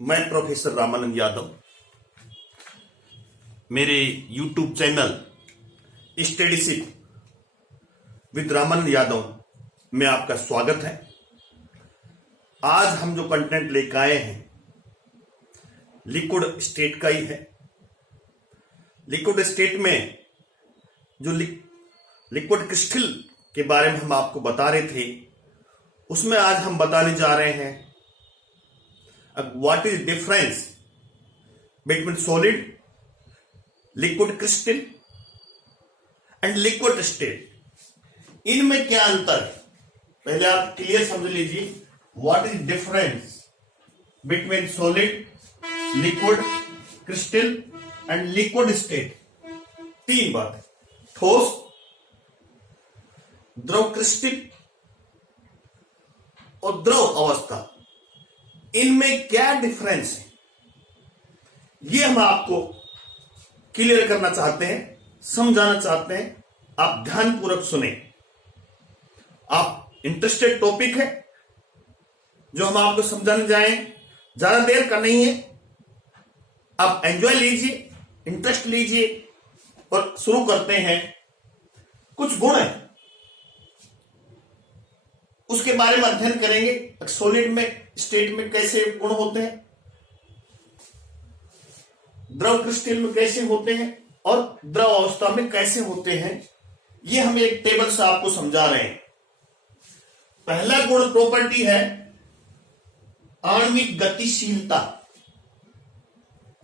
मैं प्रोफेसर रामानंद यादव, मेरे YouTube channel studyship with Ramanand Yadav में आपका स्वागत है। आज हम जो कंटेंट लेकर आए हैं लिक्विड स्टेट का ही है। लिक्विड स्टेट में जो लिक्विड क्रिस्टल के बारे में हम आपको बता रहे थे, उसमें आज हम बताने जा रहे हैं what is difference between solid, liquid crystal and liquid state. इनमें क्या अंतर है, पहले आप क्लियर समझ लीजिए। What is difference between solid, liquid crystal and liquid state. तीन बात है, ठोस, द्रव क्रिस्टल और द्रव अवस्था। इनमें क्या डिफरेंस है, ये हम आपको क्लियर करना चाहते हैं, समझाना चाहते हैं। आप ध्यानपूर्वक सुने। आप इंटरेस्टेड टॉपिक है जो हम आपको समझाने जाएं, ज्यादा देर का नहीं है। आप एंजॉय लीजिए, इंटरेस्ट लीजिए और शुरू करते हैं। कुछ गुण है उसके बारे में अध्ययन करेंगे। सॉलिड में, स्टेट में कैसे गुण होते हैं, द्रव क्रिस्टल में कैसे होते हैं और द्रव अवस्था में कैसे होते हैं, ये हम एक टेबल से आपको समझा रहे हैं। पहला गुण प्रॉपर्टी है आणविक गतिशीलता,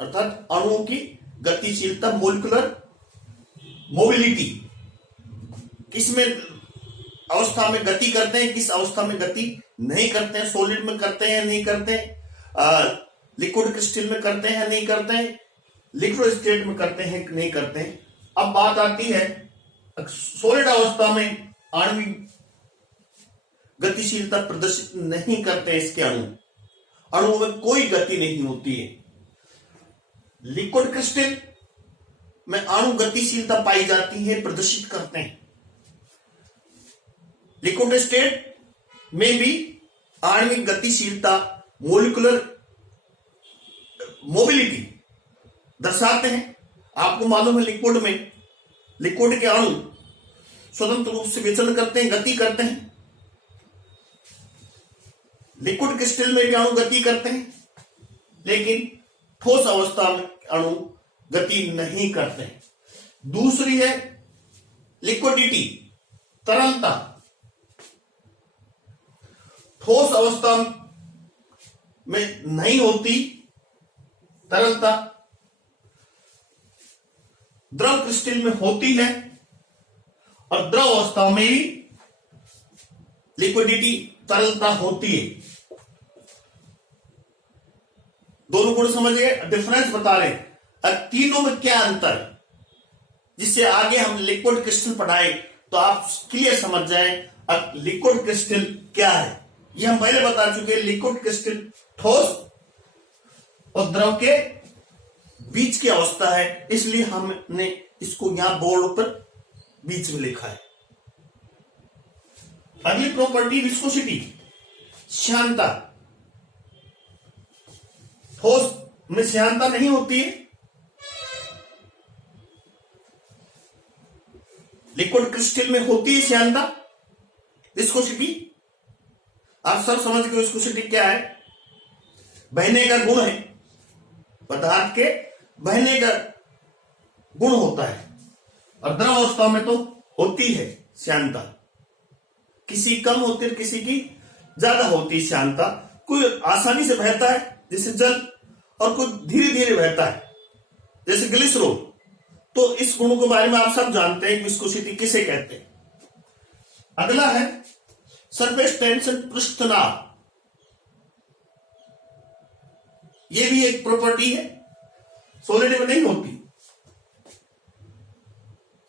अर्थात अणुओं की गतिशीलता, मोलिकुलर मोबिलिटी। किसमें अवस्था में गति करते हैं, किस अवस्था में गति नहीं करते हैं, सॉलिड में करते हैं नहीं करते हैं, लिक्विड क्रिस्टल में करते हैं नहीं करते हैं, लिक्विड स्टेट में करते हैं नहीं करते हैं। अब बात आती है सॉलिड अवस्था में आणविक गतिशीलता प्रदर्शित नहीं करते हैं इसके अणुओं में कोई गति नहीं होती है। लिक्विड क्रिस्टल में अणु गतिशीलता पाई जाती है, प्रदर्शित करते हैं। लिक्विड स्टेट में भी आणविक गतिशीलता, मोलिकुलर मोबिलिटी दर्शाते हैं। आपको मालूम है लिक्विड में, लिक्विड के अणु स्वतंत्र रूप से विचलन करते हैं, गति करते हैं। लिक्विड क्रिस्टल में भी अणु गति करते हैं, लेकिन ठोस अवस्था में अणु गति नहीं करते हैं। दूसरी है लिक्विडिटी, तरलता। ठोस अवस्था में नहीं होती तरलता, द्रव क्रिस्टल में होती है, और द्रव अवस्था में ही लिक्विडिटी, तरलता होती है। दोनों गुण समझ गए, डिफरेंस बता रहे हैं। अब तीनों में क्या अंतर, जिससे आगे हम लिक्विड क्रिस्टल पढ़ाएं तो आप क्लियर समझ जाएं अब लिक्विड क्रिस्टल क्या है। ये हम पहले बता चुके हैं। लिक्विड क्रिस्टल ठोस और द्रव के बीच की अवस्था है, इसलिए हमने इसको यहां बोर्ड पर बीच में लिखा है। अगली प्रॉपर्टी विस्कोसिटी, श्यानता। ठोस में श्यानता नहीं होती है, लिक्विड क्रिस्टल में होती है श्यानता, विस्कोसिटी। आप सब समझ गए विस्कोसिटी क्या है। बहने का गुण है, पदार्थ के बहने का गुण होता है, और द्रव अवस्था में तो होती है श्यानता। किसी कम होती है, किसी की ज्यादा होती है श्यानता। कोई आसानी से बहता है जैसे जल, और कोई धीरे धीरे बहता है जैसे ग्लिसरॉल। तो इस गुण के बारे में आप सब जानते हैं कि विस्कोसिटी किसे कहते हैं। अगला है सरफेस टेंशन, पृष्ठ तनाव। यह भी एक प्रॉपर्टी है, सॉलिड में नहीं होती।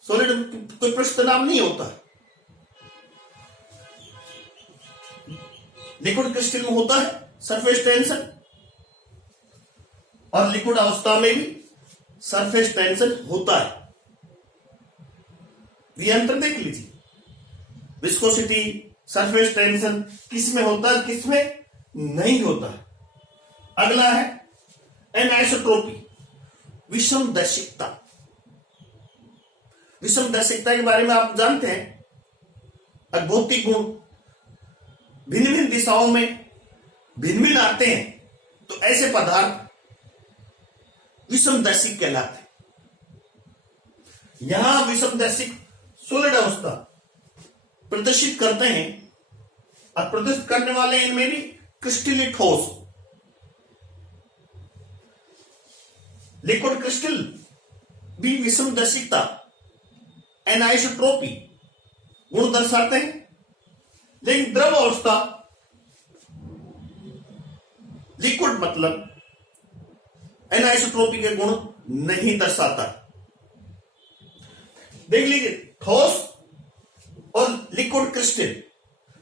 सॉलिड में कोई पृष्ठ तनाव नहीं होता, लिक्विड क्रिस्टल में होता है सरफेस टेंशन, और लिक्विड अवस्था में भी सरफेस टेंशन होता है। ये अंतर देख लीजिए, विस्कोसिटी, सरफेस टेंशन किस में होता है, किस में नहीं होता है। अगला है एनाइसोट्रोपी, विषम दैशिकता। विषम दैशिकता के बारे में आप जानते हैं, भौतिक गुण भिन्न भिन्न दिशाओं में भिन्न भिन्न आते हैं, तो ऐसे पदार्थ विषम दैशिक कहलाते हैं। यहां विषम दैशिक सॉलिड अवस्था प्रदर्शित करते हैं, और प्रदर्शित करने वाले इनमें भी क्रिस्टली ठोस, लिक्विड क्रिस्टल भी विषम दैशिकता एनाइसोट्रोपी गुण दर्शाते हैं, लेकिन द्रव अवस्था लिक्विड मतलब एनाइसोट्रोपी के गुण नहीं दर्शाता। देख लीजिए, ठोस और लिक्विड क्रिस्टल,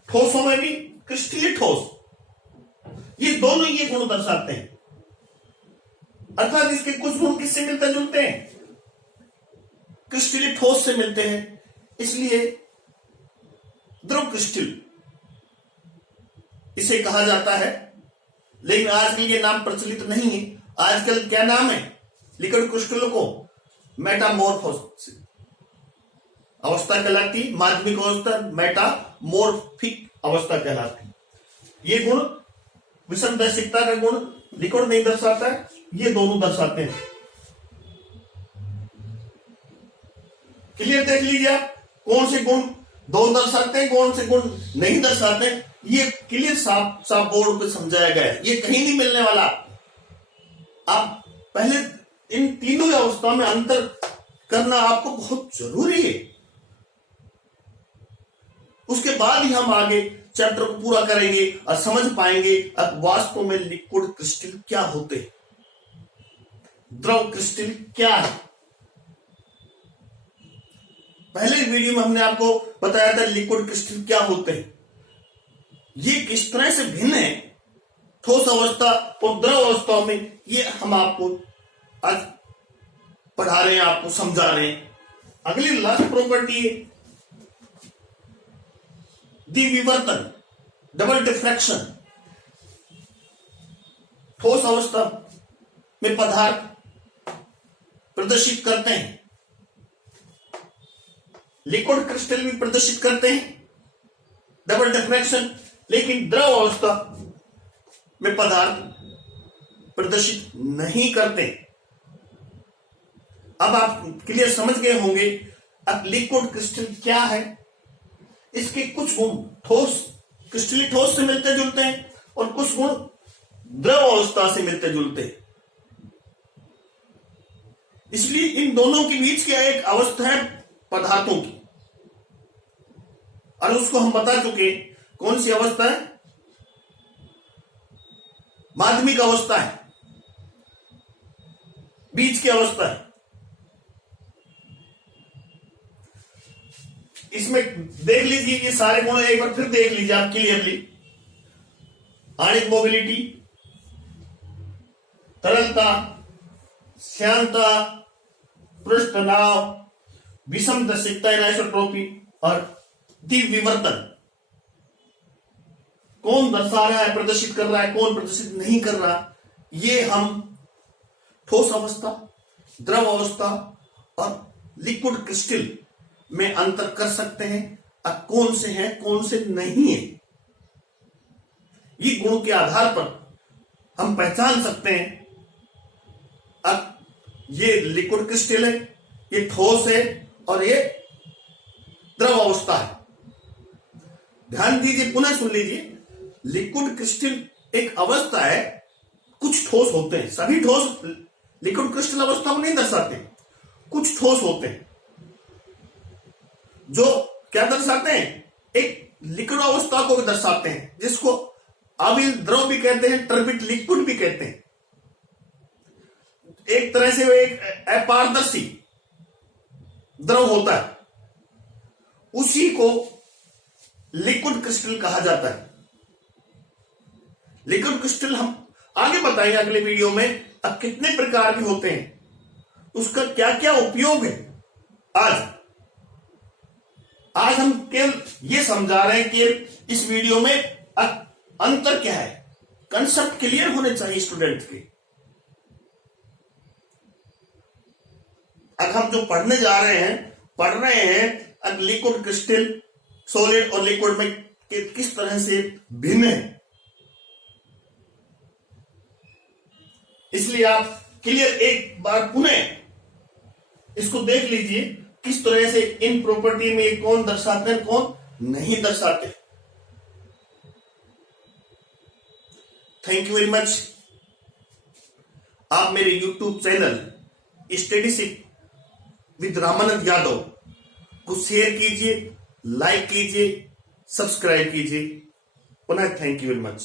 ठोसों में भी क्रिस्टली ठोस, ये दोनों ये गुण दर्शाते हैं। अर्थात इसके कुछ गुण किससे मिलते जुलते हैं? क्रिस्टली ठोस से मिलते हैं, इसलिए द्रव क्रिस्टल इसे कहा जाता है। लेकिन आजकल ये नाम प्रचलित नहीं है। आजकल क्या नाम है लिक्विड क्रिस्टल को? मेटामॉर्फोसिस अवस्था कहलाती, माध्यमिक अवस्था मेटामॉर्फिक अवस्था कहलाती। ये गुण विषम दैशिकता का गुण लिक्विड नहीं दर्शाता है, ये दोनों दर्शाते हैं। क्लियर? देख लीजिए आप, कौन से गुण दो दर्शाते हैं, कौन से गुण नहीं दर्शाते हैं, ये क्लियर साफ साफ बोर्ड पे समझाया गया है, ये कहीं नहीं मिलने वाला। आप पहले इन तीनों अवस्थाओं में अंतर करना आपको बहुत जरूरी है, उसके बाद ही हम आगे चैप्टर को पूरा करेंगे और समझ पाएंगे अब वास्तव में लिक्विड क्रिस्टल क्या होते हैं, द्रव क्रिस्टल क्या है। पहले वीडियो में हमने आपको बताया था लिक्विड क्रिस्टल क्या होते हैं, ये किस तरह से भिन्न है ठोस अवस्था और द्रव अवस्थाओं में, ये हम आपको आज पढ़ा रहे हैं, आपको समझा रहे हैं। अगली लास्ट प्रॉपर्टी है द्विविवर्तन, डबल डिफ्रैक्शन। ठोस अवस्था में पदार्थ प्रदर्शित करते हैं, लिक्विड क्रिस्टल भी प्रदर्शित करते हैं डबल डिफ्रैक्शन, लेकिन द्रव अवस्था में पदार्थ प्रदर्शित नहीं करते। अब आप क्लियर समझ गए होंगे अब लिक्विड क्रिस्टल क्या है। इसके कुछ गुण ठोस क्रिस्टली ठोस से मिलते जुलते हैं और कुछ गुण द्रव अवस्था से मिलते जुलते हैं। इसलिए इन दोनों के बीच की एक अवस्था है पदार्थों की, और उसको हम बता चुके कौन सी अवस्था है, माध्यमिक अवस्था है, बीच की अवस्था है। इसमें देख लीजिए ये सारे गुण एक बार फिर देख लीजिए आप क्लियरली। आणिक मोबिलिटी, तरलता, श्यानता, पृष्ठ तनाव, विषम दैशिकता एनाइसोट्रोपी और द्विविवर्तन। कौन दर्शा रहा है, प्रदर्शित कर रहा है, कौन प्रदर्शित नहीं कर रहा, ये हम ठोस अवस्था, द्रव अवस्था और लिक्विड क्रिस्टल में अंतर कर सकते हैं। अब कौन से हैं कौन से नहीं है, ये गुणों के आधार पर हम पहचान सकते हैं। अब ये लिक्विड क्रिस्टल है, ये ठोस है और ये द्रव अवस्था है। ध्यान दीजिए, पुनः सुन लीजिए, लिक्विड क्रिस्टल एक अवस्था है, कुछ ठोस होते हैं, सभी ठोस लिक्विड क्रिस्टल अवस्था को नहीं दर्शाते, कुछ ठोस होते हैं जो क्या दर्शाते हैं, एक लिक्विड अवस्था को भी दर्शाते हैं, जिसको अविल द्रव भी कहते हैं, टर्बिड लिक्विड भी कहते हैं। एक तरह से वो एक अपारदर्शी द्रव होता है, उसी को लिक्विड क्रिस्टल कहा जाता है। लिक्विड क्रिस्टल हम आगे बताएंगे अगले वीडियो में अब कितने प्रकार के होते हैं, उसका क्या क्या उपयोग है। आज हम केवल ये समझा रहे हैं कि इस वीडियो में अंतर क्या है, कंसेप्ट क्लियर होने चाहिए स्टूडेंट के। अब हम जो पढ़ने जा रहे हैं, पढ़ रहे हैं अब लिक्विड क्रिस्टल सॉलिड और लिक्विड में किस तरह से भिन्न है, इसलिए आप क्लियर एक बार पुनः इसको देख लीजिए किस तरह से इन प्रॉपर्टी में कौन दर्शाते हैं कौन नहीं दर्शाते। Thank you very much. आप मेरे YouTube चैनल स्टडीसिक विद रामानंद यादव को शेयर कीजिए, लाइक कीजिए, सब्सक्राइब कीजिए। पुनः थैंक यू वेरी मच।